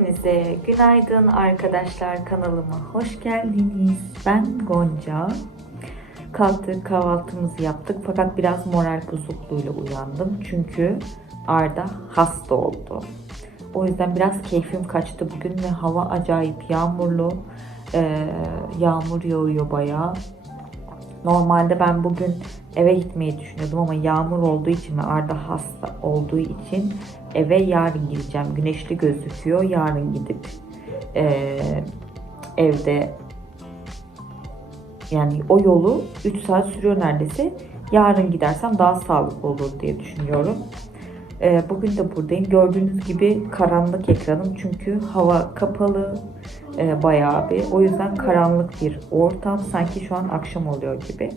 Hepinize günaydın arkadaşlar kanalıma hoş geldiniz. Ben Gonca. Kalktık kahvaltımızı yaptık fakat biraz moral bozukluğuyla uyandım. Çünkü Arda hasta oldu. O yüzden biraz keyfim kaçtı bugün ve hava acayip yağmurlu. Ee, yağmur yağıyor bayağı. Normalde ben bugün eve gitmeyi düşünüyordum ama yağmur olduğu için ve Arda hasta olduğu için eve yarın gideceğim. Güneşli gözüküyor. Yarın gidip eee, evde yani o yolu 3 saat sürüyor neredeyse. Yarın gidersem daha sağlıklı olur diye düşünüyorum. Eee, bugün de buradayım. Gördüğünüz gibi karanlık ekranım çünkü hava kapalı eee, bayağı bir. O yüzden karanlık bir ortam. Sanki şu an akşam oluyor gibi.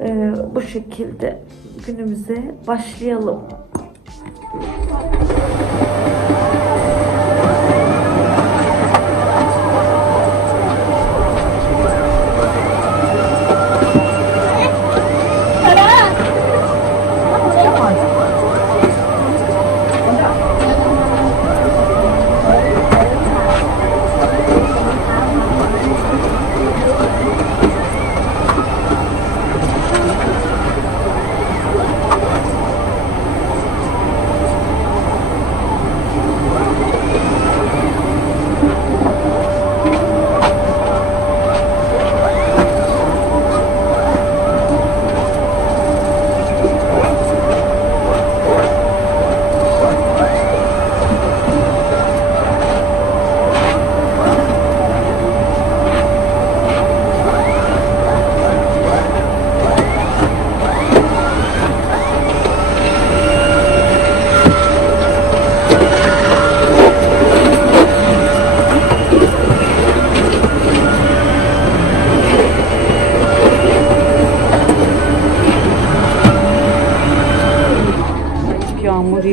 Eee, bu şekilde günümüze başlayalım.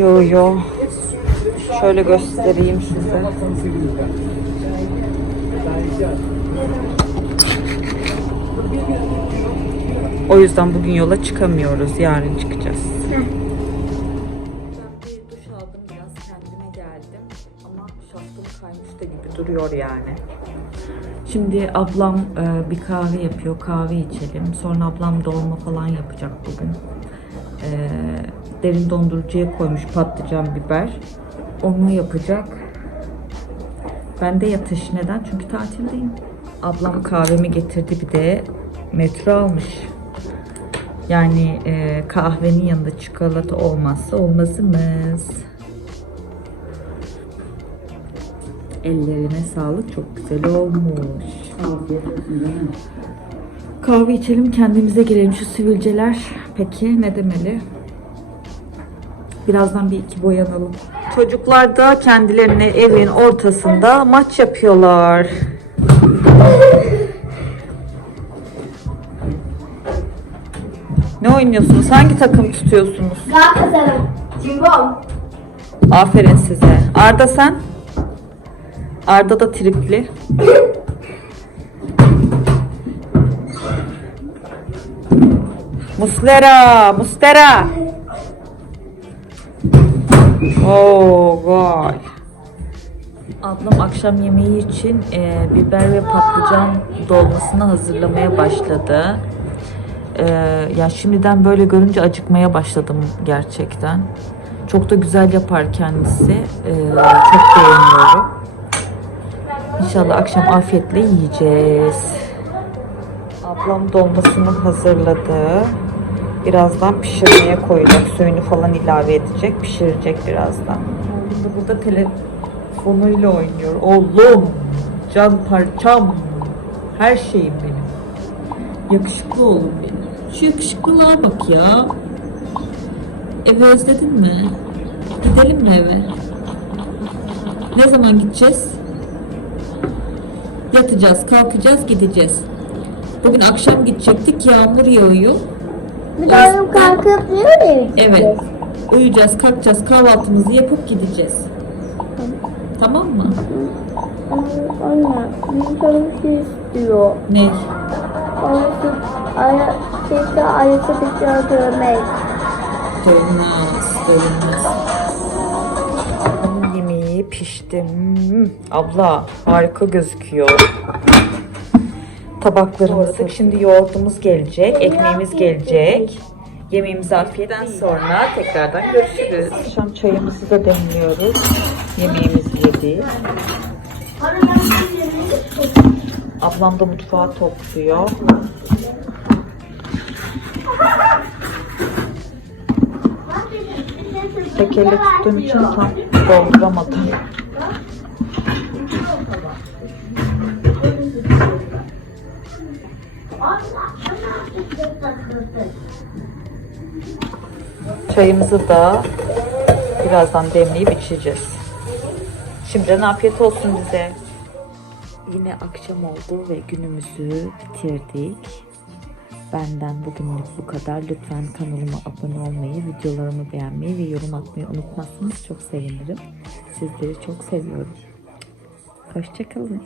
Yağmur yağıyor. Şöyle göstereyim size. O yüzden bugün yola çıkamıyoruz. Yarın çıkacağız. Ben bir duş aldım biraz kendime geldim. Ama şaftım kaymış da gibi duruyor yani. Şimdi ablam e, bir kahve yapıyor. Kahve içelim. Sonra ablam dolma falan yapacak bugün. E, derin dondurucuya koymuş patlıcan biber. Onu yapacak. Ben de yatış. Neden? Çünkü tatildeyim. Ablam kahvemi getirdi bir de metro almış. Yani e, kahvenin yanında çikolata olmazsa olmazımız. Ellerine sağlık. Çok güzel olmuş. Kahve içelim kendimize gelelim. Şu sivilceler peki ne demeli? Birazdan bir iki boyanalım. Çocuklar da kendilerine evin ortasında maç yapıyorlar. Ne oynuyorsunuz? Hangi takım tutuyorsunuz? Galatasaray. Cimbom. Aferin size. Arda sen? Arda da tripli. Muslera, Mustera. Oo, gol. Ablam akşam yemeği için e, biber ve patlıcan dolmasını hazırlamaya başladı. E, ya şimdiden böyle görünce acıkmaya başladım gerçekten. Çok da güzel yapar kendisi. E, çok beğeniyorum. İnşallah akşam afiyetle yiyeceğiz. Ablam dolmasını hazırladı. Birazdan pişirmeye koyacak. Suyunu falan ilave edecek. Pişirecek birazdan. Da burada telefonuyla oynuyor. Oğlum! Can parçam! Her şeyim benim. Yakışıklı oğlum benim. Şu yakışıklılığa bak ya. Evi özledin mi? Gidelim mi eve? Ne zaman gideceğiz? Yatacağız, kalkacağız, gideceğiz. Bugün akşam gidecektik, yağmur yağıyor. Yarın kalkıp nereye gideceğiz? Evet. Uyuyacağız, kalkacağız, kahvaltımızı yapıp gideceğiz. Tamam mı? Anne, bir şey istiyor. Ne? Ayası, aya, şeyde ayası bir dövmek. Dolmaz. Onun yemeği pişti. pişti. Hmm, abla harika gözüküyor. Tabaklarımızı şimdi yoğurdumuz gelecek, ekmeğimiz gelecek. Yemeğimizi afiyetten sonra tekrardan görüşürüz. Akşam çayımızı da demliyoruz. Yemeğimizi yedik. Ablam da mutfağı topluyor. Tek elle tuttuğum için tam dolduramadım. Çayımızı da birazdan demleyip içeceğiz. Şimdiden afiyet olsun bize. Yine akşam oldu ve günümüzü bitirdik. Benden bugünlük bu kadar. Lütfen kanalıma abone olmayı, videolarımı beğenmeyi ve yorum atmayı unutmazsanız çok sevinirim. Sizleri çok seviyorum. Hoşçakalın.